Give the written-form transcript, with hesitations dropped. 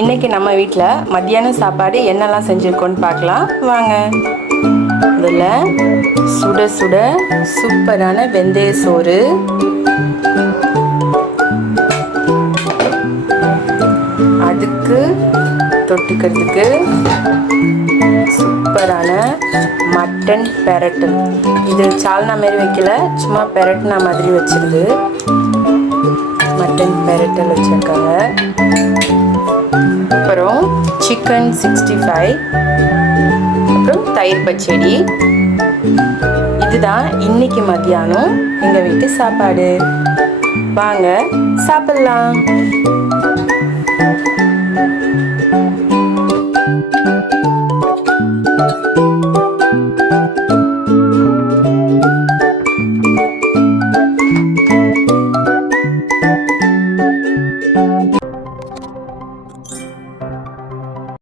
இன்னைக்கு நம்ம வீட்டில் மத்தியான சாப்பாடு என்னெல்லாம் செஞ்சுருக்கோன்னு பார்க்கலாம் வாங்க. இதில் சுட சுட சூப்பரான வெந்தய சோறு, அதுக்கு தொட்டுக்கிறதுக்கு சூப்பரான மட்டன் பெரட்டு. இது சால்னா மாரி வைக்கல, சும்மா பெரட்டுனா மாதிரி வச்சிருது. மட்டன் பெரட்டல் வச்சுருக்காங்க. அப்புறம் சிக்கன் 65, அப்புறம் தயிர் பச்சடி. இதுதான் இன்னைக்கு மத்தியானம் எங்கள் வீட்டு சாப்பாடு. வாங்க சாப்பிடலாம்.